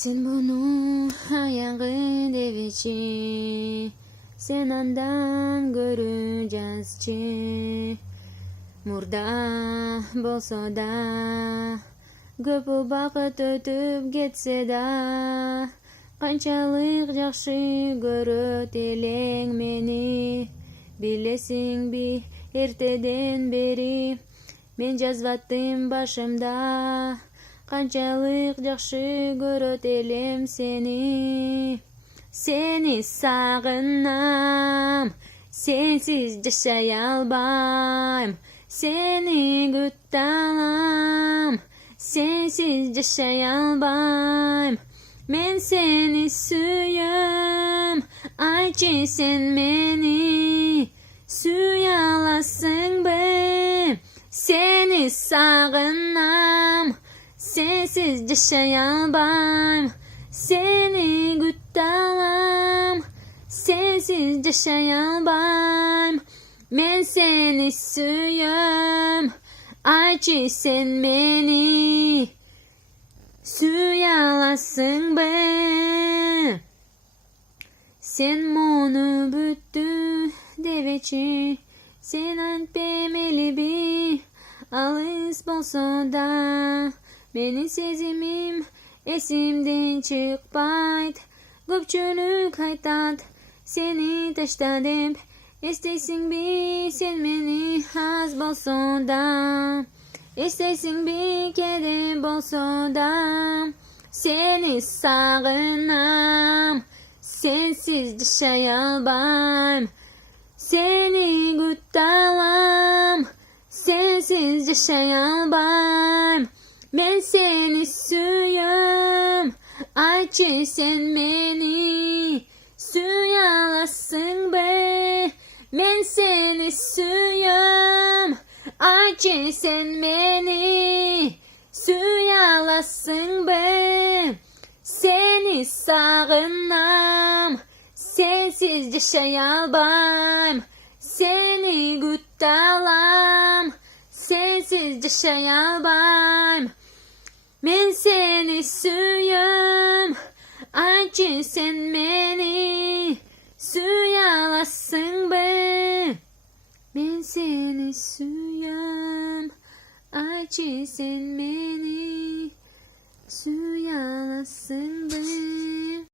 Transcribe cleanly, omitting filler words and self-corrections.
Sen bunu ayağın devici, sen andan göreceğizci. Murda bolsa da, köp ubaqıt ötüp getse da, qançalık жақшы көрөт элең мени. Билесиң би, эртеден бери мен жазбаттым башымда, qançalık жақшы көрөт элем seni. Seni sağınam, sensiz yaşay albayım. Seni güttalam, sensiz yaşay albayım. Men seni suyum, ayçı sen beni. Suyalasın be, seni sağınam, sensiz yaşay albayım. Seni güttalam, sensiz yaşay albayım. Men seni suyum, ayçı sen beni. Suyalasın be. Sen bunu büttü deveci, sen antpemeli bir alыс bolsa da, meni sezimim esimden çıkpayt. Köpçülük haytat seni taşta dep, isteysin bi sen meni az bolsa da, isteysin bir kere bolsa da. Seni sağınam, sensiz yaşay albayım. Seni güttalam, sensiz yaşay albayım. Men seni suyum, ayçı sen beni. Suyalasın be, men seni suyum, ayçı sen beni. Suyalasın be. Seni sağınam, sensiz yaşay albayım. Seni güttalam, sensiz yaşay albayım. Men seni suyum, ayçı sen beni. Suyalasın be. Men seni suyum, ayçı sen beni.